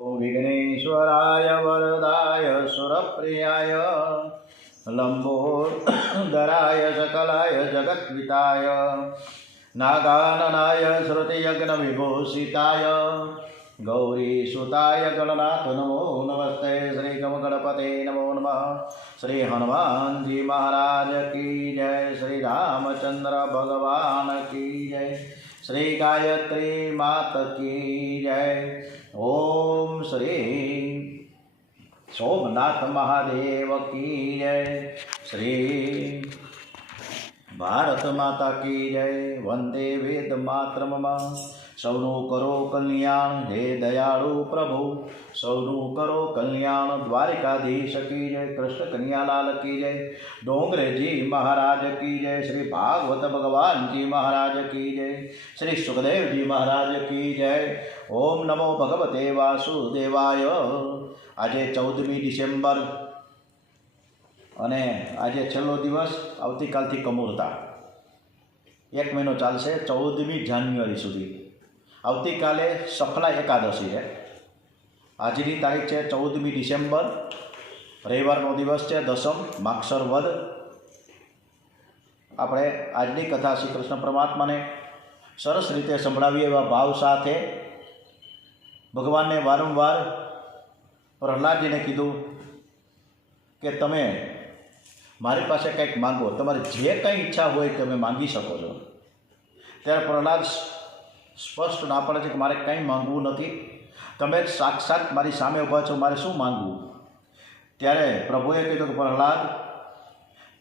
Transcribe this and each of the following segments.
विघ्नेश्वराय वरदाय सुरप्रियाय लंबोदराय सकलाय जगद्विताय नागाननाय श्रुतियज्ञविभूषिताय गौरीसुताय गणनाथ नमो नमस्ते। श्री गणपते नमो नमः। श्री हनुमान जी महाराज की जय। श्री रामचंद्र भगवान की जय। श्री गायत्री मात की जय। ओम श्री सोमनाथ महादेव की जय। श्री भारत माता की जय। वंदे वेद मातरम। सौनु करो कल्याण हे दयाळु प्रभु। सौनु करो कल्याण द्वारिकाधीश की जय। कृष्ण कन्यालाल की जय। डोंगरे जी महाराज की जय। श्री भागवत भगवान जी महाराज की जय। श्री सुखदेव जी महाराज की जय। ओम नमो भगवते वासुदेवाय। આજે 14મી ડિસેમ્બર અને આજે છેલ્લો દિવસ, આવતીકાલથી કમૂરતા 1 મહિનો ચાલશે 14મી જાન્યુઆરી સુધી। આવતીકાલે સફલા એકાદશી છે। આજની તારીખ છે 14મી ડિસેમ્બર, રવિવારનો દિવસ છે, દસમ માક્ષર વદ। આપણે આજની કથા શ્રી કૃષ્ણ પરમાત્માને સરસ રીતે સંભળાવીએ એવા ભાવ સાથે ભગવાનને વારંવાર પ્રહલાદજીને કીધું કે તમે મારી પાસે કંઈક માગો, તમારે જે કંઈ ઈચ્છા હોય તમે માગી શકો છો। ત્યારે પ્રહલાદ સ્પષ્ટ ના પડે છે કે મારે કંઈ માંગવું નથી, તમે સાક્ષાત મારી સામે ઊભા છો, મારે શું માંગવું? ત્યારે પ્રભુએ કીધું કે પ્રહલાદ,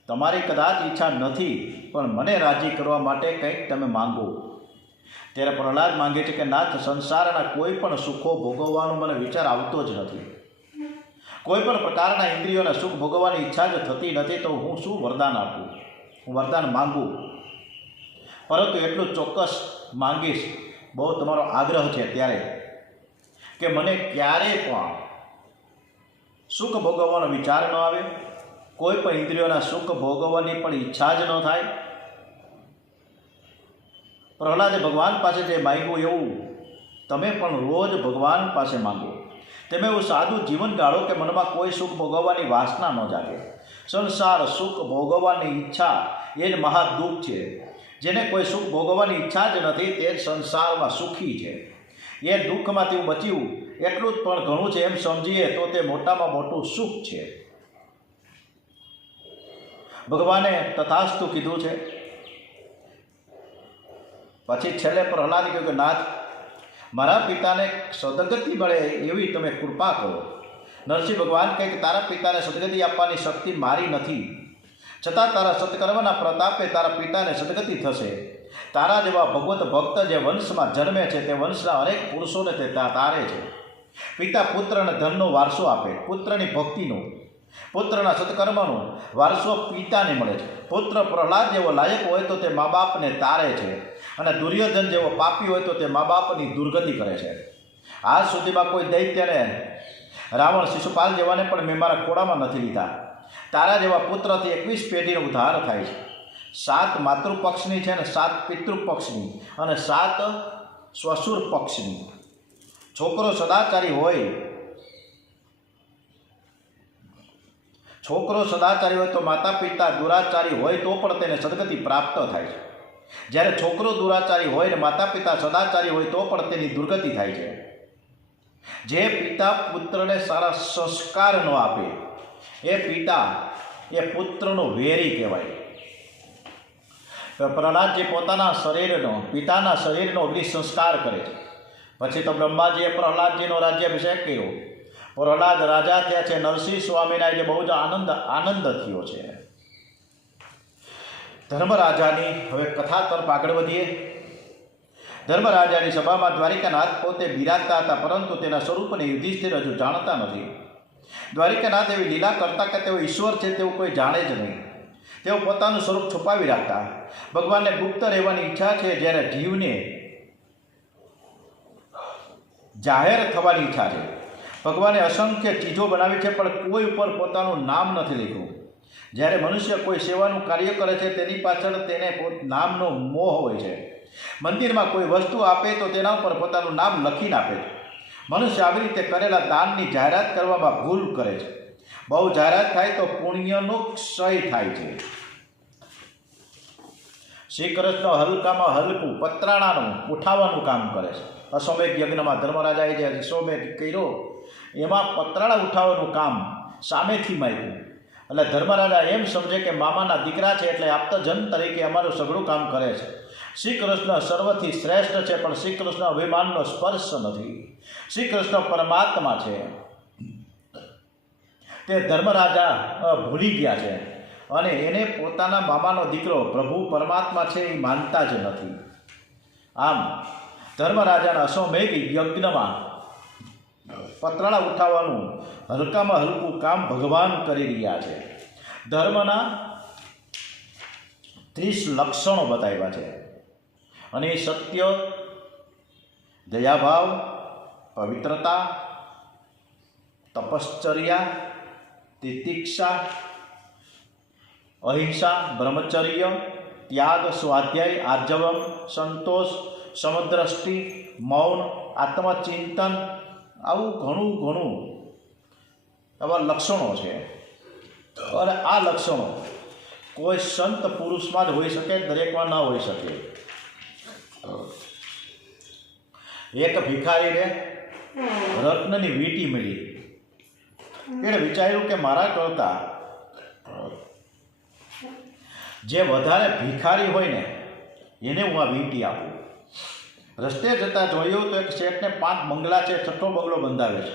તમારી કદાચ ઈચ્છા નથી પણ મને રાજી કરવા માટે કંઈક તમે માંગો। ત્યારે પ્રહલાદ માંગે છે કે નાથ, સંસારના કોઈ પણ સુખો ભોગવવાનો મને વિચાર આવતો જ નથી। કોઈ પણ પ્રકારના ઇન્દ્રિયોના સુખ ભોગવવાની ઈચ્છા જ થતી નથી, તો હું શું વરદાન આપું? હું વરદાન માંગું, પરંતુ એટલું ચોક્કસ માંગીશ, બહુ તમારો આગ્રહ છે ત્યારે, કે મને ક્યારેય પણ સુખ ભોગવવાનો વિચાર ન આવે, કોઈ પણ ઇન્દ્રિયોના સુખ ભોગવવાની પણ ઈચ્છા જ ન થાય। પ્રહલાદે ભગવાન પાસે જે માંગ્યું એવું તમે પણ રોજ ભગવાન પાસે માંગો। તમે એવું સાદું જીવન ગાળો કે મનમાં કોઈ સુખ ભોગવવાની વાસના ન જાગે। સંસાર સુખ ભોગવવાની ઈચ્છા એ જ મહાદુઃખ છે। જેને કોઈ સુખ ભોગવવાની ઈચ્છા જ નથી તે સંસારમાં સુખી છે। એ દુઃખમાંથી હું બચ્યું એટલું જ પણ ઘણું છે એમ સમજીએ તો તે મોટામાં મોટું સુખ છે। ભગવાને તથાસ્તુ કીધું છે। પછી છેલ્લે પ્રહલાદ કહ્યું કે નાથ, મારા પિતાને સદગતિ મળે એવી તમે કૃપા કરો। નરસિંહ ભગવાન કહે કે તારા પિતાને સદગતિ આપવાની શક્તિ મારી નથી, છતાં તારા સત્કર્મના પ્રતાપે તારા પિતાને સદગતિ થશે। તારા જેવા ભગવત ભક્ત જે વંશમાં જન્મે છે તે વંશના અનેક પુરુષોને તે તારે છે। પિતા પુત્રને ધનનો વારસો આપે, પુત્રની ભક્તિનો, પુત્રના સત્કર્મનો વારસો પિતાને મળે છે। પુત્ર પ્રહલાદ જેવો લાયક હોય તો તે મા બાપને તારે છે, અને દુર્યોધન જેવો પાપી હોય તો તે મા બાપની દુર્ગતિ કરે છે। આજ સુધીમાં કોઈ દૈત્યને, રાવણ શિશુપાલ જેવાને પણ મેં મારા ખોળામાં નથી લીધા। તારા જેવા પુત્રથી 21 પેઢીનો ઉદ્ધાર થાય છે। 7 માતૃપક્ષની છે અને 7 પિતૃપક્ષની અને 7 શ્વશુર પક્ષની। છોકરો સદાચારી હોય, તો માતા પિતા દુરાચારી હોય તો પણ તેને સદગતિ પ્રાપ્ત થાય છે। જ્યારે છોકરો દુરાચારી હોય ને માતા પિતા સદાચારી હોય તો પણ તેની દુર્ગતિ થાય છે। જે પિતા પુત્રને સારા સંસ્કાર ન આપે એ પિતા એ પુત્રનો વેરી કહેવાય। પ્રહલાદજી પોતાના શરીરનો, પિતાના શરીરનો અગ્નિ સંસ્કાર કરે છે। પછી તો બ્રહ્માજીએ પ્રહલાદજીનો રાજ્યાભિષેક કર્યો। પ્રહલાદ રાજા થયા છે। નરસિંહ સ્વામીના જે બહુ જ આનંદ થયો છે। ધર્મરાજાની હવે કથા તરફ આગળ વધીએ। ધર્મરાજાની સભામાં દ્વારિકાનાથ પોતે બિરાજતા હતા, પરંતુ તેના સ્વરૂપને યુધિષ્ઠિર હજુ જાણતા નથી। દ્વારિકાનાથ એવી લીલા કરતા કે તેઓ ઈશ્વર છે તેવું કોઈ જાણે જ નહીં। તેઓ પોતાનું સ્વરૂપ છુપાવી રાખતા। ભગવાનને ગુપ્ત રહેવાની ઈચ્છા છે, જ્યારે જીવને જાહેર થવાની ઈચ્છા છે। ભગવાને અસંખ્ય ચીજો બનાવી છે પણ કોઈ ઉપર પોતાનું નામ નથી લખ્યું। જ્યારે મનુષ્ય કોઈ સેવાનું કાર્ય કરે છે તેની પાછળ તેને નામનો મોહ હોય છે। મંદિરમાં કોઈ વસ્તુ આપે તો તેના ઉપર પોતાનું નામ લખીને આપે છે। મનુષ્ય આવી રીતે કરેલા દાનની જાહેરાત કરવામાં ભૂલ કરે છે. બહુ જાહેરાત થાય તો પુણ્યનો ક્ષય થાય છે. શ્રી કૃષ્ણ હલકામાં હલકું પતરાણાનું ઉઠાવવાનું કામ કરે છે. અશ્વમેઘ યજ્ઞમાં ધર્મરાજાએ જે અશ્વમેઘ કર્યો એમાં પતરાણા ઉઠાવવાનું કામ સામેથી માંગ્યું. એટલે ધર્મરાજા એમ સમજે કે મામાના દીકરા છે એટલે આપ્તજન તરીકે અમારું સઘળું કામ કરે છે. શ્રી કૃષ્ણ સર્વથી શ્રેષ્ઠ છે, પણ શ્રી કૃષ્ણ અભિમાનનો સ્પર્શ નથી. શ્રી કૃષ્ણ પરમાત્મા છે તે ધર્મરાજા ભૂલી ગયા છે અને એને પોતાના મામાનો દીકરો પ્રભુ પરમાત્મા છે એ માનતા જ નથી. આમ ધર્મરાજાના અશ્વમેઘ યજ્ઞમાં પતરાણા ઉઠાવવાનું હલકામાં હલકું કામ ભગવાન કરી રહ્યા છે. ધર્મના 30 લક્ષણો બતાવ્યા છે અને એ સત્ય, દયાભાવ, પવિત્રતા, તપશ્ચર્યા, તિતિક્ષા, અહિંસા, બ્રહ્મચર્ય, ત્યાગ, સ્વાધ્યાય, આર્જવમ, સંતોષ, સમદ્રષ્ટિ, મૌન, આત્મચિંતન, આવું ઘણું આવા લક્ષણો છે. અને આ લક્ષણો કોઈ સંત પુરુષમાં જ હોઈ શકે, દરેકમાં ન હોઈ શકે. એક ભિખારીને રત્નની વીંટી મળી. એણે વિચાર્યું કે મારા કરતાં જે વધારે ભિખારી હોય ને એને હું આ વીંટી આપું. રસ્તે જતાં જોયું તો એક શેઠને 5 બંગલા છે, 6ઠ્ઠો બંગલો બંધાવે છે.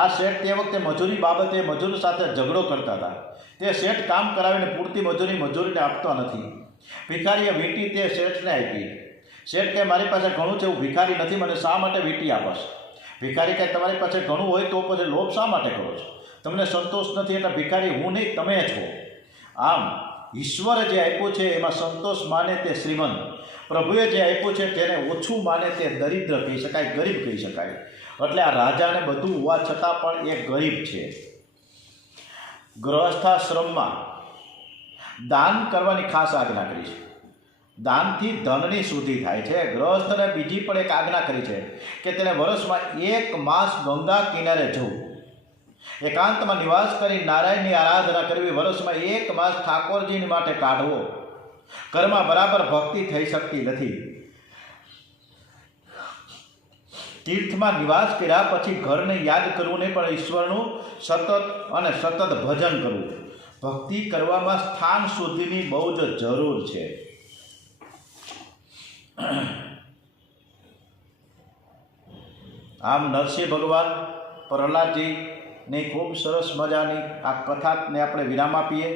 આ શેઠ તે વખતે મજૂરી બાબતે મજૂર સાથે ઝઘડો કરતા હતા. તે શેઠ કામ કરાવીને પૂરતી મજૂરીને આપતો નથી. ભિખારીએ વીંટી તે શેઠને આપી. શેઠ કહે મારી પાસે ઘણું છે, હું ભિખારી નથી, મને શા માટે વીંટી આપશ? ભિખારી કહે તમારી પાસે ઘણું હોય તો પછી લોભ શા માટે કરો છો? તમને સંતોષ નથી એટલે ભિખારી હું નહીં તમે છો. આમ ઈશ્વરે જે આપ્યું છે એમાં સંતોષ માને તે શ્રીમંત, પ્રભુએ જે આપ્યું છે તેને ઓછું માને તે દરિદ્ર કહી શકાય, ગરીબ કહી શકાય. એટલે આ રાજાને બધું હોવા છતાં પણ એ ગરીબ છે. ગૃહસ્થાશ્રમમાં દાન કરવાની ખાસ આજ્ઞા કરી છે. દાનથી ધનની શુદ્ધિ થાય છે. ગૃહસ્થને બીજી પણ એક આજ્ઞા કરી છે કે તેને વર્ષમાં 1 માસ ગંગા કિનારે જવું, એકાંતમાં નિવાસ કરી નારાયણની આરાધના કરવી, વર્ષમાં 1 માસ ઠાકોરજીની માટે કાઢવો. ઘરમાં બરાબર ભક્તિ થઈ શકતી નથી. તીર્થમાં નિવાસ કર્યા પછી ઘરને યાદ કરવું નહીં, પણ ઈશ્વરનું સતત ભજન કરવું. ભક્તિ કરવામાં સ્થાન શુદ્ધિની બહુ જ જરૂર છે. આમ નરસિંહ ભગવાન પ્રહલાદજીની ખૂબ સરસ મજાની આ કથાને આપણે વિરામ આપીએ.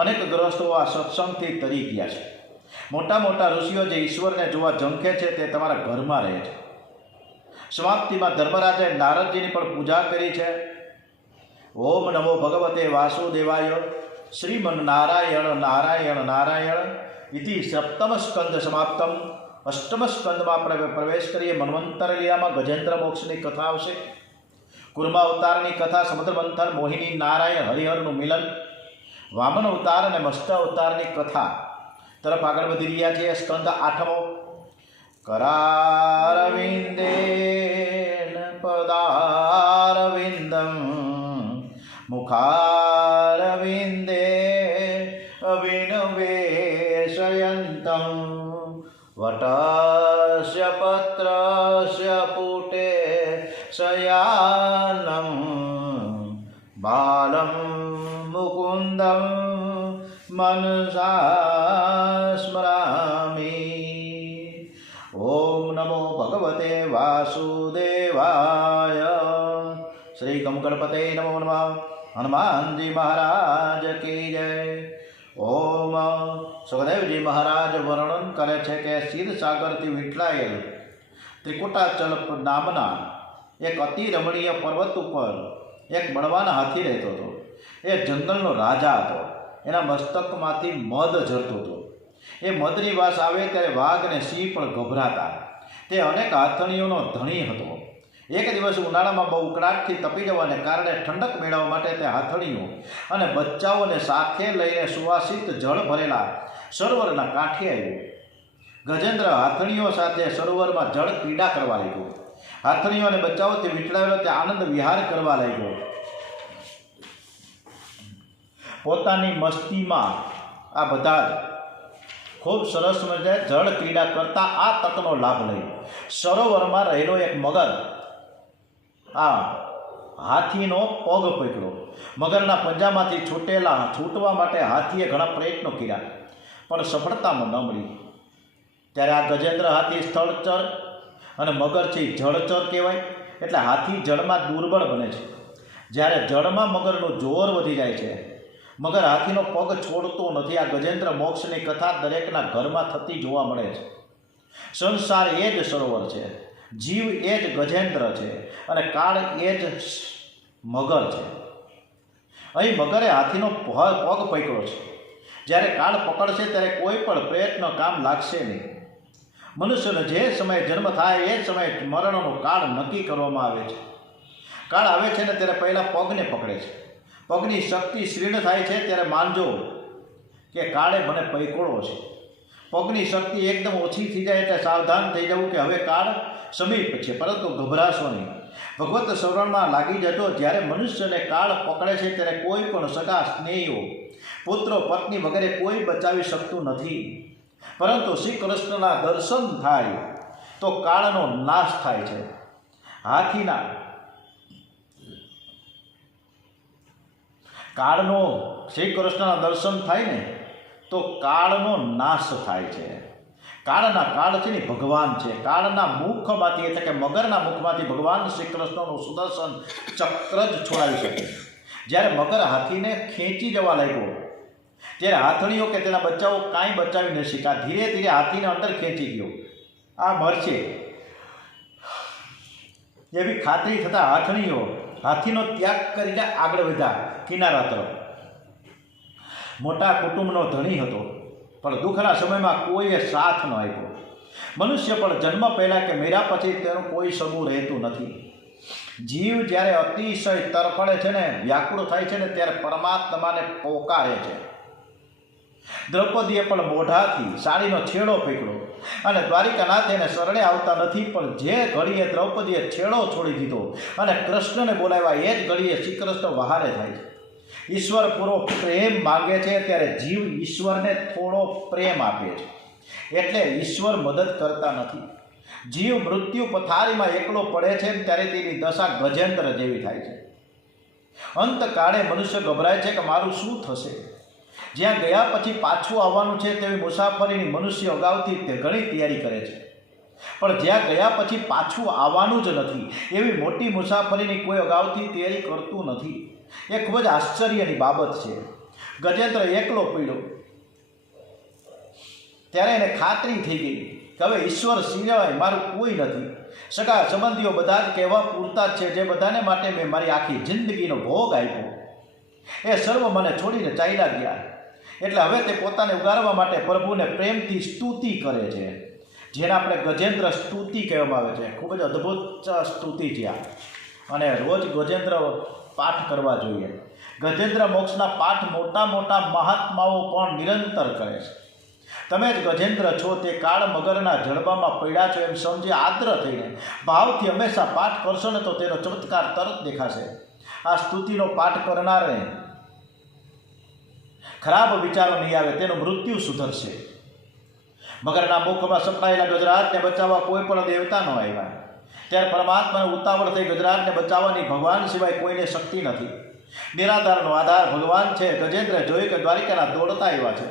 અનેક ગ્રસ્તો આ સત્સંગથી તરી ગયા છે. મોટા મોટા ઋષિઓ જે ઈશ્વરને જોવા ઝંખે છે તે તમારા ઘરમાં રહે છે. સમાપ્તિમાં ધર્મરાજાએ નારદજીની પણ પૂજા કરી છે. ઓમ નમો ભગવતે વાસુદેવાય શ્રીમન નારાયણ નારાયણ નારાયણ ઇતિ સપ્તમ સ્કંદ સમાપ્તમ. અષ્ટમ સ્કંદમાં આપણે પ્રવેશ કરીએ. મન્વંતર લીલામાં ગજેન્દ્ર મોક્ષની કથા આવશે. કુર્મા અવતારની કથા, સમુદ્ર મંથન, મોહિની, નારાયણ, હરિહરનું મિલન, વામન અવતાર અને મત્સ્ય અવતારની કથા તરફ આગળ વધી રહ્યા છીએ. સ્કંદ 8મો. કરારવિંદેન પદારવિંદમ મુખારવિંદે વિનવેશયંતમ વટસ્ય પત્રસ્ય પુટે શયાનમ બાલમ મુકુંદમ મનસા સ્મરામી. ઓમ નમો ભગવતે વાસુદેવાય. શ્રી ગમગણપતે નમો નમઃ. હનુમાનજી મહારાજ કી જય. ઓમ સુખદેવજી મહારાજ વર્ણન કરે છે કે ક્ષીરસાગરથી વીંટળાયેલ ત્રિકુટાચલ નામના એક અતિ રમણીય પર્વત ઉપર એક બળવાન હાથી રહેતો હતો. એ જંગલનો રાજા હતો. એના મસ્તકમાંથી મધ ઝરતો હતો. એ મધની વાસ આવે ત્યારે વાઘ અને સિંહ પણ ગભરાતા. તે અનેક હાથણીઓનો ધણી હતો. એક દિવસ ઉનાળામાં બહુ ઉકળાટથી તપી જવાને કારણે ઠંડક મેળવવા માટે તે હાથણીઓ અને બચ્ચાઓને સાથે લઈને સુવાસિત જળ ભરેલા સરોવરના કાંઠે આવ્યો. ગજેન્દ્ર હાથણીઓ સાથે સરોવરમાં જળ ક્રીડા કરવા લાગ્યો. હાથણીઓ અને બચ્ચાઓ તે વીંટળાવેલો તે આનંદ વિહાર કરવા લાગ્યો. પોતાની મસ્તીમાં આ બધા જ ખૂબ સરસ મજાએ જળ ક્રીડા કરતા આ તકનો લાભ લઈ સરોવરમાં રહેલો એક મગર આ હાથીનો પગ પકડ્યો. મગરના પંજામાંથી છૂટવા માટે હાથીએ ઘણા પ્રયત્નો કર્યા, પણ સફળતામાં ન મળી. ત્યારે આ ગજેન્દ્ર હાથી સ્થળચર અને મગર છે જળચર કહેવાય, એટલે હાથી જળમાં દુર્બળ બને છે. જ્યારે જળમાં મગરનું જોર વધી જાય છે, મગર હાથીનો પગ છોડતો નથી. આ ગજેન્દ્ર મોક્ષની કથા દરેકના ઘરમાં થતી જોવા મળે છે. સંસાર એ જ સરોવર છે, જીવ એ જ ગજેન્દ્ર છે અને કાળ એ જ મગર છે. અહીં મગરે હાથીનો પગ પકડ્યો છે. જ્યારે કાળ પકડશે ત્યારે કોઈ પણ પ્રયત્ન કામ લાગશે નહીં. મનુષ્યનો જે સમયે જન્મ થાય એ સમયે મરણનો કાળ નક્કી કરવામાં આવે છે. કાળ આવે છે ને ત્યારે પહેલાં પગને પકડે છે. પગની શક્તિ ક્ષીણ થાય છે ત્યારે માનજો કે કાળે મને પકડ્યો છે. પગની શક્તિ એકદમ ઓછી થઈ જાય એટલે સાવધાન થઈ જવું કે હવે કાળ સમીપ છે, પરંતુ ગભરાશો નહીં. ભગવત શરણમાં લાગી જજો. જ્યારે મનુષ્યને કાળ પકડે છે ત્યારે કોઈ પણ સગા સ્નેહીઓ, પુત્રો, પત્ની વગેરે કોઈ બચાવી શકતું નથી. પરંતુ શ્રી કૃષ્ણના દર્શન થાય તો કાળનો નાશ થાય છે. હાથીના કાળનો શ્રી કૃષ્ણના દર્શન થાય ને તો કાળનો નાશ થાય છે. કાળ છે ને ભગવાન છે. કાળના મુખમાંથી એટલે કે મગરના મુખમાંથી ભગવાન શ્રી કૃષ્ણનું સુદર્શન ચક્ર જ છોડાવી શકે. જ્યારે મગર હાથીને ખેંચી જવા લાગ્યો ત્યારે હાથણીઓ કે તેના બચ્ચાઓ કાંઈ બચાવી ન શક્યા. ધીરે ધીરે હાથીને અંદર ખેંચી ગયો. આ મરશે એવી ખાતરી થતાં હાથણીઓ હાથીનો ત્યાગ કરીને આગળ વધ્યા કિનારા તરફ. મોટા કુટુંબનો ધણી હતો, પણ દુઃખના સમયમાં કોઈએ સાથ ન આપ્યો. મનુષ્ય પણ જન્મ પહેલાં કે મેળા પછી તેનું કોઈ સગું રહેતું નથી. જીવ જ્યારે અતિશય તરફડે છે ને, વ્યાકુળ થાય છે ને, ત્યારે પરમાત્માને પોકારે છે. દ્રૌપદીએ પણ મોઢાથી સાડીનો છેડો પકડ્યો અને દ્વારિકાનાથ એને શરણે આવતા નથી. પણ જે ઘડીએ દ્રૌપદીએ છેડો છોડી દીધો અને કૃષ્ણને બોલાવ્યા, એ જ ઘડીએ શ્રી કૃષ્ણ વહારે થાય છે. ઈશ્વર પૂરો પ્રેમ માગે છે ત્યારે જીવ ઈશ્વરને થોડો પ્રેમ આપે છે, એટલે ઈશ્વર મદદ કરતા નથી. જીવ મૃત્યુ પથારીમાં એકલો પડે છે ત્યારે તેની દશા ગજેન્દ્ર જેવી થાય છે. અંતકાળે મનુષ્ય ગભરાય છે કે મારું શું થશે. જ્યાં ગયા પછી પાછું આવવાનું છે તેવી મુસાફરીની મનુષ્ય અગાઉથી ઘણી તૈયારી કરે છે, પણ જ્યાં ગયા પછી પાછું આવવાનું જ નથી એવી મોટી મુસાફરીની કોઈ અગાઉથી તૈયારી કરતું નથી. એ ખૂબ જ આશ્ચર્યની બાબત છે. ગજેન્દ્ર એકલો પડ્યો ત્યારે એને ખાતરી થઈ ગઈ કે હવે ઈશ્વર સિવાય મારું કોઈ નથી. સગા સંબંધીઓ બધા જ કહેવા પૂરતા જ છે, જે બધાને માટે મેં મારી આખી જિંદગીનો ભોગ આપ્યો, એ સર્વ મને છોડીને ચાલ્યા ગયા. એટલે હવે તે પોતાને ઉગારવા માટે પ્રભુને પ્રેમથી સ્તુતિ કરે છે, જેને આપણે ગજેન્દ્ર સ્તુતિ કહેવામાં આવે છે. ખૂબ જ અદ્ભુત સ્તુતિ છે આ, અને રોજ ગજેન્દ્ર પાઠ કરવા જોઈએ. ગજેન્દ્ર મોક્ષના પાઠ મોટા મોટા મહાત્માઓ પણ નિરંતર કરે છે. તમે જ ગજેન્દ્ર છો, તે કાળ મગરના જડબામાં પડ્યા છો એમ સમજી આદ્ર થઈને ભાવથી હંમેશા પાઠ કરશો ને તો તેનો ચમત્કાર તરત દેખાશે. આ સ્તુતિનો પાઠ કરનારને ખરાબ વિચારો નહીં આવે, તેનું મૃત્યુ સુધરશે. મગરના મુખમાં સપડાયેલા ગજરાજને બચાવવા કોઈ પણ દેવતા ન આવ્યા. ત્યારે પરમાત્માને ઉતાવળ થઈ ગજરાજને બચાવવાની ભગવાન સિવાય કોઈને શક્તિ નથી. નિરાધારનો આધાર ભગવાન છે. ગજેન્દ્ર જોયું કે દ્વારિકાના દોડતા આવ્યા છે,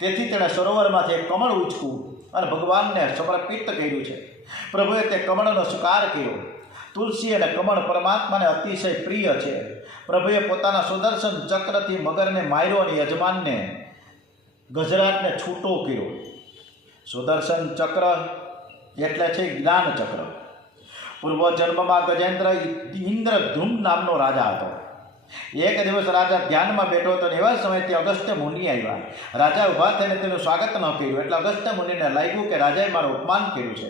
તેથી તેણે સરોવરમાંથી એક કમળ ઉંચકું અને ભગવાનને સમર્પિત કર્યું છે. પ્રભુએ તે કમળનો સ્વીકાર કર્યો. તુલસી અને કમળ પરમાત્માને અતિશય પ્રિય છે. પ્રભુએ પોતાના સુદર્શન ચક્રથી મગરને માર્યો અને યજમાનને ગજરાજને છૂટો કર્યો. સુદર્શન ચક્ર એટલે છે જ્ઞાન ચક્ર. પૂર્વજન્મમાં ગજેન્દ્ર ઇન્દ્રધૂમ નામનો રાજા હતો. એક દિવસ રાજા ધ્યાનમાં બેઠો હતો અને એવા સમયથી અગસ્ત્ય મુનિ આવ્યા. રાજા ઊભા થઈને તેનું સ્વાગત ન કર્યું, એટલે અગસ્ત્ય મુનિને લાગ્યું કે રાજાએ મારું અપમાન કર્યું છે.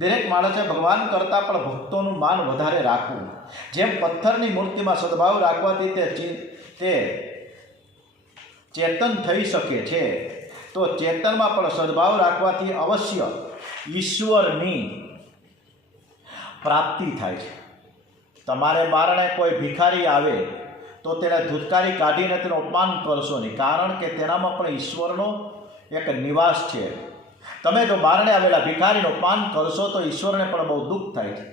દરેક માણસે ભગવાન કરતાં પણ ભક્તોનું માન વધારે રાખવું. જેમ પથ્થરની મૂર્તિમાં સદભાવ રાખવાથી તે ચેતન થઈ શકે છે, તો ચેતનમાં પણ સદભાવ રાખવાથી અવશ્ય ઈશ્વરની પ્રાપ્તિ થાય છે. તમારે બારણે કોઈ ભિખારી આવે તો તેને ધૂતકારી કાઢીને તેનું અપમાન કરશો નહીં, કારણ કે તેનામાં પણ ઈશ્વરનો એક નિવાસ છે. તમે જો બારણે આવેલા ભિખારીનું અપમાન કરશો તો ઈશ્વરને પણ બહુ દુઃખ થાય છે.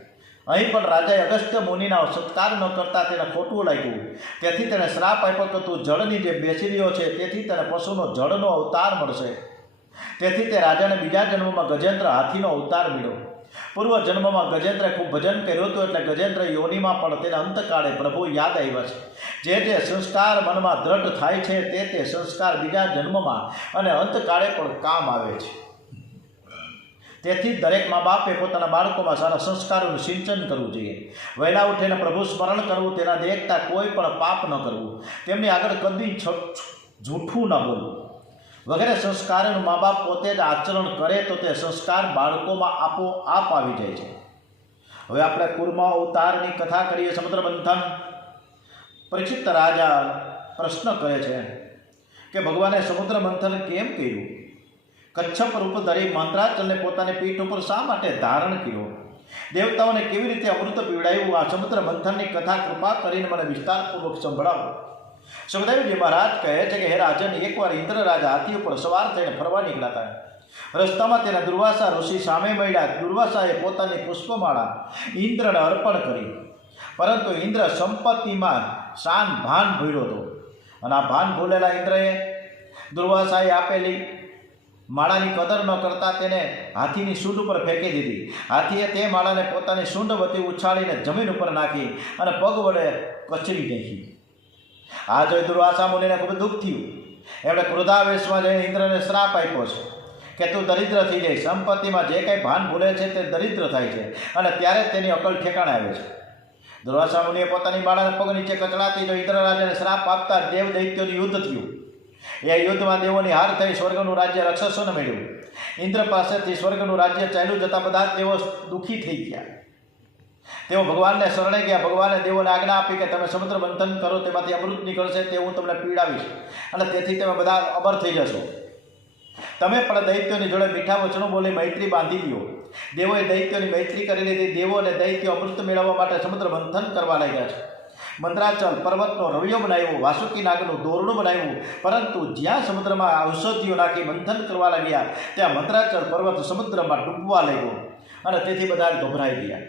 અહીં પણ રાજાએ અગસ્ત્ય મુનિના સત્કાર ન કરતા તેને ખોટું લાગ્યું, તેથી તેણે શ્રાપ આપ્યો કે તું જળની જે બેસી રહ્યો છે તેથી તેને પશુનો જળનો અવતાર મળશે. તેથી તે રાજાને બીજા જન્મમાં ગજેન્દ્ર હાથીનો અવતાર મળ્યો. પૂર્વ જન્મમાં ગજેન્દ્રે ખૂબ ભજન કર્યું હતું, એટલે ગજેન્દ્ર યોનિમાં પણ તેને અંતકાળે પ્રભુ યાદ આવ્યા છે. જે સંસ્કાર મનમાં દ્રઢ થાય છે તે સંસ્કાર બીજા જન્મમાં અને અંતકાળે પણ કામ આવે છે. તેથી દરેક મા બાપે પોતાના બાળકોમાં સારા સંસ્કારોનું સિંચન કરવું જોઈએ. વહેલા ઉઠીને પ્રભુ સ્મરણ કરવું, તેના દેખતા કોઈ પણ પાપ ન કરવું, તેમની આગળ કદી જૂઠું ન બોલવું વગેરે સંસ્કારોનું મા બાપ પોતે જ આચરણ કરે તો તે સંસ્કાર બાળકોમાં આપોઆપ આવી જાય છે. હવે આપણે કુર્મ અવતારની કથા કરીએ. સમુદ્ર મંથન. પરીક્ષિત રાજા પ્રશ્ન કરે છે કે ભગવાને સમુદ્ર મંથન કેમ કર્યું? કચ્છપ રૂપ ધરી મંત્રાચલને પોતાની પીઠ ઉપર શા માટે ધારણ કર્યો? દેવતાઓને કેવી રીતે અમૃત પીવડાવ્યું? આ સમુદ્ર મંથનની કથા કૃપા કરીને મને વિસ્તારપૂર્વક સંભળાવો. સુખદેવજી મહારાજ કહે છે કે હે રાજન, એકવાર ઇન્દ્રરાજ હાથી ઉપર સવાર થઈને ફરવા નીકળ્યા હતા. રસ્તામાં તેના દુર્વાસા ઋષિ સામે મળ્યા. દુર્વાસાએ પોતાની પુષ્પમાળા ઇન્દ્રને અર્પણ કરી, પરંતુ ઇન્દ્ર સંપત્તિમાં શાન ભાન ભૂલ્યો હતો, અને આ ભાન ભૂલેલા ઇન્દ્રએ દુર્વાસાએ આપેલી માળાની કદર ન કરતા તેને હાથીની સૂંઢ ઉપર ફેંકી દીધી. હાથીએ તે માળાને પોતાની સૂંઢ વતી ઉછાળીને જમીન ઉપર નાખી અને પગ વડે કચરી નાખી. આ જોઈ દુર્વાસા મુનિને ખૂબ દુઃખ થયું. એમણે ક્રોધાવેશમાં જઈને ઇન્દ્રને શ્રાપ આપ્યો છે કે તું દરિદ્ર થઈ જાય. સંપત્તિમાં જે કંઈ ભાન ભૂલે છે તે દરિદ્ર થાય છે, અને ત્યારે તેની અકલ ઠેકાણે આવે છે. દુર્વાસા મુનિએ પોતાની માળાને પગ નીચે કચડાતી જો ઇન્દ્ર રાજાને શ્રાપ આપતા દેવ દૈત્યોનું યુદ્ધ થયું. એ યુદ્ધમાં દેવોની હાર થઈ. સ્વર્ગનું રાજ્ય રાક્ષસોને મળ્યું. ઇન્દ્ર પાસેથી સ્વર્ગનું રાજ્ય ચાલ્યું જતાં બધા દેવો દુઃખી થઈ ગયા. તેઓ ભગવાનને શરણે ગયા. ભગવાને દેવોને આજ્ઞા આપી કે તમે સમુદ્ર મંથન કરો, તેમાંથી અમૃત નીકળશે, તે હું તમને પીવડાવીશ, અને તેથી તમે બધા અમર થઈ જશો. તમે પણ દૈત્યોની જોડે મીઠા વચનો બોલી મૈત્રી બાંધી લ્યો. દેવોએ દૈત્યોની મૈત્રી કરી લીધી. દેવો અને દૈત્યો અમૃત મેળવવા માટે સમુદ્ર મંથન કરવા લાગ્યા છે. મંત્રાચલ પર્વતનો રવિયો બનાવ્યો, વાસુકી નાગનું દોરડું બનાવ્યું, પરંતુ જ્યાં સમુદ્રમાં ઔષધિઓ નાખી મંથન કરવા લાગ્યા ત્યાં મંત્રાચલ પર્વત સમુદ્રમાં ડૂબવા લાગ્યો, અને તેથી બધા ગભરાઈ ગયા.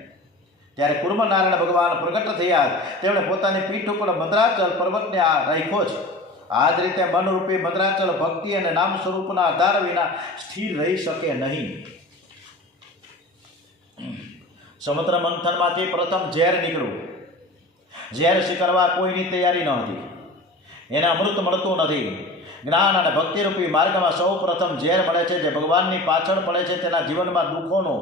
ત્યારે કુર્મનારાયણ ભગવાન પ્રગટ થયા. તેમણે પોતાની પીઠ ઉપર મંત્રાચલ પર્વતને રાખ્યો છે. આ જ રીતે મનરૂપી મંત્રાચલ ભક્તિ અને નામ સ્વરૂપના આધાર વિના સ્થિર રહી શકે નહીં. સમુદ્ર મંથનમાંથી પ્રથમ ઝેર નીકળ્યું. ઝેર સ્વીકારવા કોઈની તૈયારી ન હતી. એને અમૃત મળતું નથી. જ્ઞાન અને ભક્તિરૂપી માર્ગમાં સૌ પ્રથમ ઝેર મળે છે. જે ભગવાનની પાછળ પડે છે તેના જીવનમાં દુઃખોનો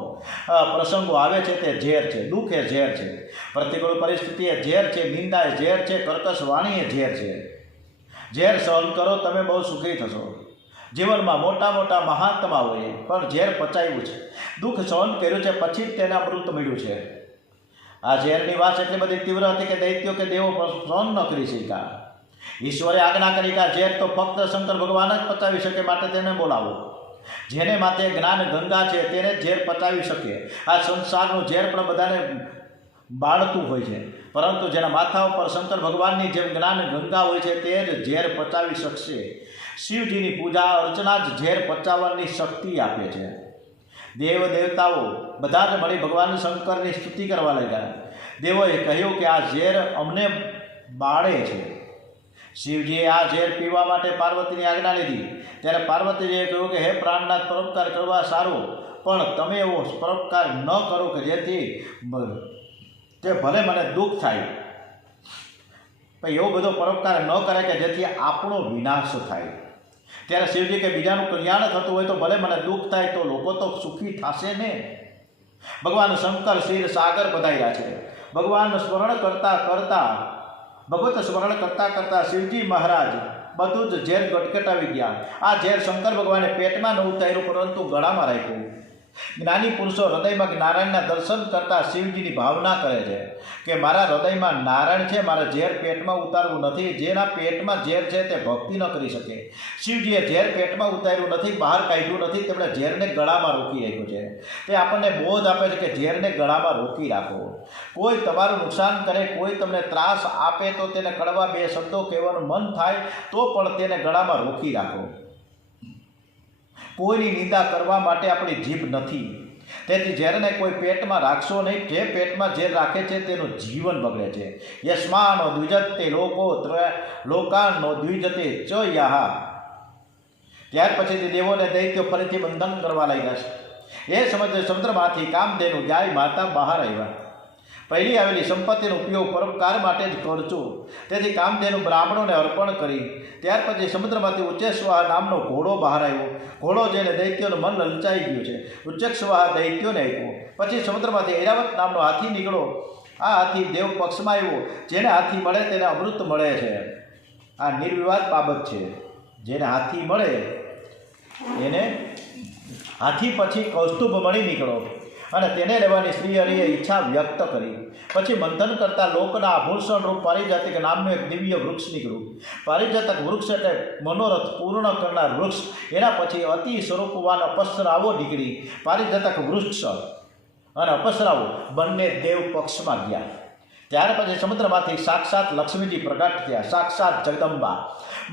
પ્રસંગો આવે છે તે ઝેર છે. દુઃખ એ ઝેર છે. પ્રતિકૂળ પરિસ્થિતિ એ ઝેર છે. નિંદા એ ઝેર છે. કર્કશ વાણી એ ઝેર છે. ઝેર સહન કરો, તમે બહુ સુખી થશો. જીવનમાં મોટા મોટા મહાત્માઓએ પણ ઝેર પચાવ્યું છે. દુઃખ સહન કર્યું છે, પછી જ તેને અમૃત મળ્યું છે. આ ઝેરની વાત એટલી બધી તીવ્ર હતી કે દૈત્યો કે દેવો સહન ન કરી શક્યા. ઈશ્વરે આજ્ઞા કરી કે આ ઝેર તો ફક્ત શંકર ભગવાન જ પચાવી શકે, માટે તેને બોલાવો. જેને માથે જ્ઞાન ગંગા છે તેને ઝેર પચાવી શકે. આ સંસારનું ઝેર પણ બધાને બાળતું હોય છે, પરંતુ જેના માથા ઉપર શંકર ભગવાનની જેમ જ્ઞાન ગંગા હોય છે તે જ ઝેર પચાવી શકશે. શિવજીની પૂજા અર્ચના જ ઝેર પચાવવાની શક્તિ આપે છે. દેવ દેવતાઓ બધા જ મળી ભગવાન શંકરની સ્તુતિ કરવા લાગ્યા. દેવોએ કહ્યું કે આ ઝેર અમને બાળે છે. શિવજીએ આ ઝેર પીવા માટે પાર્વતીની આજ્ઞા લીધી. ત્યારે પાર્વતીજીએ કહ્યું કે હે પ્રાણનાથ, પરોપકાર કરવા સારો, પણ તમે એવો પરોપકાર ન કરો કે જેથી તે ભલે મને દુઃખ થાય, પણ એવો બધો પરોપકાર ન કરે કે જેથી આપણો વિનાશ થાય. ત્યારે શિવજી કે બીજાનું કલ્યાણ થતું હોય તો ભલે મને દુઃખ થાય, તો લોકો તો સુખી થશે ને. ભગવાન શંકર ક્ષીર સાગર પધાર્યા છે. ભગવાનનું સ્મરણ કરતાં કરતાં ભગવત સ્મરણ કરતાં કરતાં શિવજી મહારાજ બધું જ ઝેર ગટગટાવી ગયા. આ ઝેર શંકર ભગવાને પેટમાં ન ઉતાર્યું, પરંતુ ગળામાં રાખ્યું. જ્ઞાની પુરુષો હૃદયમાં નારાયણના દર્શન કરતા શિવજીની ભાવના કરે છે કે મારા હૃદયમાં નારાયણ છે, મારે ઝેર પેટમાં ઉતારવું નથી. જેના પેટમાં ઝેર છે તે ભક્તિ ન કરી શકે. શિવજીએ ઝેર પેટમાં ઉતાર્યું નથી, બહાર કાઢ્યું નથી, તેમણે ઝેરને ગળામાં રોકી રાખ્યું છે. તે આપણને બોધ આપે છે કે ઝેરને ગળામાં રોકી રાખો. કોઈ તમારું નુકસાન કરે, કોઈ તમને ત્રાસ આપે તો તેને કડવા બે શબ્દો કહેવાનું મન થાય તો પણ તેને ગળામાં રોકી રાખો. કોઈની નિંદા કરવા માટે આપણી જીભ નથી. તેથી ઝેરને કોઈ પેટમાં રાખશો નહીં. જે પેટમાં ઝેર રાખે છે તેનું જીવન બગડે છે. યસ્માનો દ્વિજતે લોકાનો દ્વિજતે ચ યાહા. ત્યાર પછીથી દેવોને દૈત્યો ફરીથી બંધન કરવા લાગ્યા છે. એ સમજે સમુદ્રમાંથી કામધેનુ ગાય માતા બહાર આવ્યા. પહેલી આવેલી સંપત્તિનો ઉપયોગ પરોપકાર માટે જ કરજો. તેથી કામધેનુ બ્રાહ્મણોને અર્પણ કરી. ત્યાર પછી સમુદ્રમાંથી ઉચ્ચેશ્વાહ નામનો ઘોડો બહાર આવ્યો. ઘોડો જેને દૈત્યોનું મન લલચાઈ ગયું છે. ઉચ્ચેશ્વાહ દૈત્યોને આપ્યો. પછી સમુદ્રમાંથી ઐરાવત નામનો હાથી નીકળ્યો. આ હાથી દેવ પક્ષમાં આવ્યો. જેને હાથી મળે તેને અમૃત મળે છે. આ નિર્વિવાદ બાબત છે. જેને હાથી મળે એને હાથી પછી કૌસ્તુભ મળી નીકળો અને તેને લેવાની શ્રી હરિએ ઈચ્છા વ્યક્ત કરી. પછી મંથન કરતા લોકના આભૂષણ રૂપ પારિજાતક નામનું એક દિવ્ય વૃક્ષ નીકળ્યું. પારિજાતક વૃક્ષ એટલે મનોરથ પૂર્ણ કરનાર વૃક્ષ. એના પછી અતિ સ્વરૂપવાન અપસરાઓ નીકળી. પારિજાતક વૃક્ષ અને અપસરાઓ બંને દેવ પક્ષમાં ગયા. ત્યાર પછી સમુદ્રમાંથી સાક્ષાત લક્ષ્મીજી પ્રગટ થયા. સાક્ષાત જગદંબા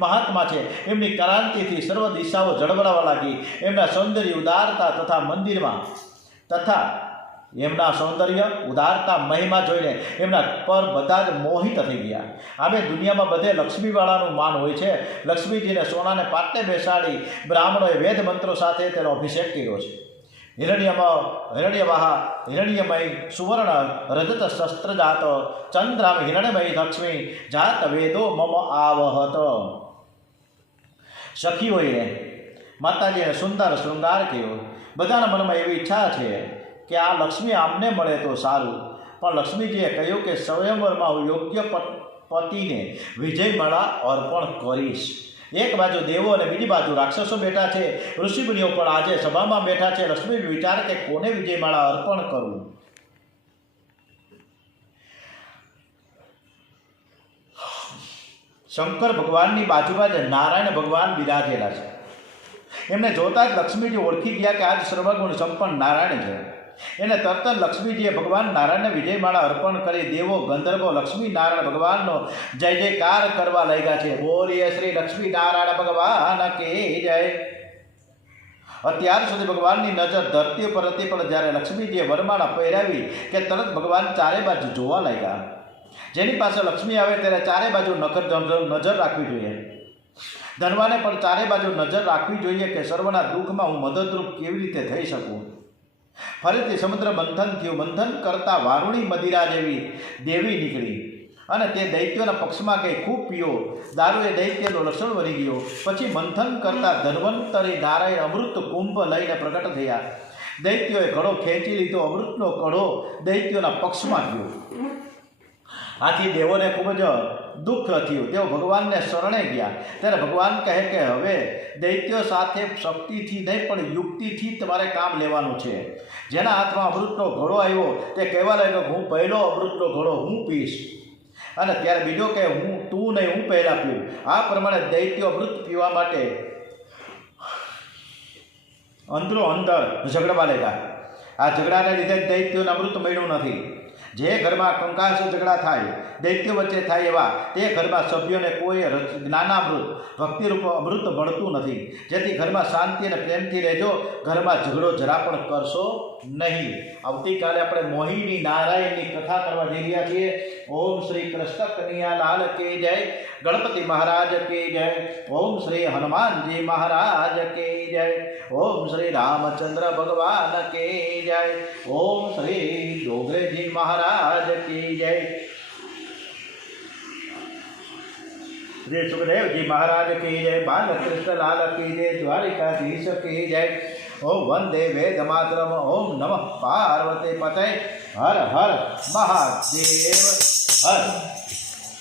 મહાત્મા છે. એમની ક્રાંતિથી સર્વ દિશાઓ જળબળાવા લાગી. એમના સૌંદર્ય ઉદારતા તથા મંદિરમાં તથા એમના સૌંદર્ય ઉદારતા મહિમા જોઈને એમના પર બધા જ મોહિત થઈ ગયા. આમે દુનિયામાં બધે લક્ષ્મીવાળાનું માન હોય છે. લક્ષ્મીજીને સોનાને પાટલે બેસાડી બ્રાહ્મણોએ વેદ મંત્રો સાથે તેનો અભિષેક કર્યો છે. હિરણ્યમય સુવર્ણ રજત શસ્ત્ર જાત ચંદ્રામ હિરણ્યમય લક્ષ્મી જાત વેદો મમ આવહત. સખીઓએ માતાજીને સુંદર શૃંગાર કર્યો. બધાના મનમાં એવી ઈચ્છા છે કે આ લક્ષ્મી આમને મળે તો સારું. પણ લક્ષ્મીજીએ કહ્યું કે સ્વયંવરમાં હું યોગ્ય પતિને વિજયમાળા અર્પણ કરીશ. એક બાજુ દેવો અને બીજી બાજુ રાક્ષસો બેઠા છે. ઋષિમુનિઓ પણ આજે સભામાં બેઠા છે. લક્ષ્મી વિચાર કે કોને વિજયમાળા અર્પણ કરવું. શંકર ભગવાનની બાજુમાં જ નારાયણ ભગવાન બિરાજેલા છે. એમને જોતા જ લક્ષ્મીજી ઓળખી ગયા કે આજ સર્વગુણ સંપન્ન નારાયણ છે. એને તરત જ લક્ષ્મીજીએ ભગવાન નારાયણને વિજયમાળા અર્પણ કરી. દેવો ગંધર્વો લક્ષ્મી નારાયણ ભગવાનનો જય જયકાર કરવા લાગ્યા છે. બોલીએ શ્રી લક્ષ્મી નારાયણ ભગવાન કી જય. અત્યાર સુધી ભગવાનની નજર ધરતી પર હતી, પણ જ્યારે લક્ષ્મીજીએ વરમાળા પહેરાવી કે તરત ભગવાન ચારે બાજુ જોવા લાગ્યા. જેની પાસે લક્ષ્મી આવે ત્યારે ચારે બાજુ નજર રાખવી જોઈએ. ધનવાને પણ ચારે બાજુ નજર રાખવી જોઈએ કે સર્વના દુઃખમાં હું મદદરૂપ કેવી રીતે થઈ શકું. ફરીથી સમુદ્ર મંથન થયું. મંથન કરતા વારુણી મદિરા જેવી દેવી નીકળી અને તે દૈત્યોના પક્ષમાં ગઈ. ખૂબ પીયો. દારૂ એ દૈત્યનું લક્ષણ બની ગયો. પછી મંથન કરતા ધન્વંતરી નારાયણ અમૃત કુંભ લઈને પ્રગટ થયા. દૈત્યોએ ઘડો ખેંચી લીધો. અમૃતનો કડો દૈત્યોના પક્ષમાં ગયો. આથી દેવોને ખૂબ જ દુઃખ થયું. તેઓ ભગવાનને શરણે ગયા. ત્યારે ભગવાન કહે કે હવે દૈત્યો સાથે શક્તિથી નહીં પણ યુક્તિથી તમારે કામ લેવાનું છે. જેના હાથમાં અમૃતનો ઘડો આવ્યો તે કહેવા લાગ્યો હું પહેલો અમૃતનો ઘડો હું પીશ. અને ત્યારે બીજો કે તું નહીં હું પહેલાં પીવું. આ પ્રમાણે દૈત્યો અમૃત પીવા માટે અંદરો અંદર ઝઘડવા લાગ્યા. આ ઝઘડાને લીધે દૈત્યોને અમૃત મળ્યું નથી. જે ઘરમાં કંકાસ ઝઘડા થાય, દૈત્યો વચ્ચે થાય એવા તે ઘરમાં સભ્યોને કોઈ જ્ઞાનામૃત ભક્તિરૂપ અમૃત મળતું નથી. જેથી ઘરમાં શાંતિ અને પ્રેમથી રહેજો. ઘરમાં ઝઘડો જરા પણ કરશો નહીં. આવતીકાલે આપણે મોહિની નારાયણની કથા કરવા જઈ રહ્યા છીએ. ઓમ શ્રી કૃષ્ણ કનૈયા લાલ કી જય. ગણપતિ મહારાજ કી જય. ઓમ શ્રી હનુમાનજી મહારાજ કી જય. ઓમ શ્રી રામચંદ્ર ભગવાન કી જય. ઓમ શ્રી ડોગરેજી મહારાજ કી જય. श्री सुखदेव जी महाराज की जय. बालकृष्ण लाल की जय. द्वारिकाधीश की जय. ओम वंदे वेद मातरम. ओम नमः पार्वती पते. हर हर महादेव हर.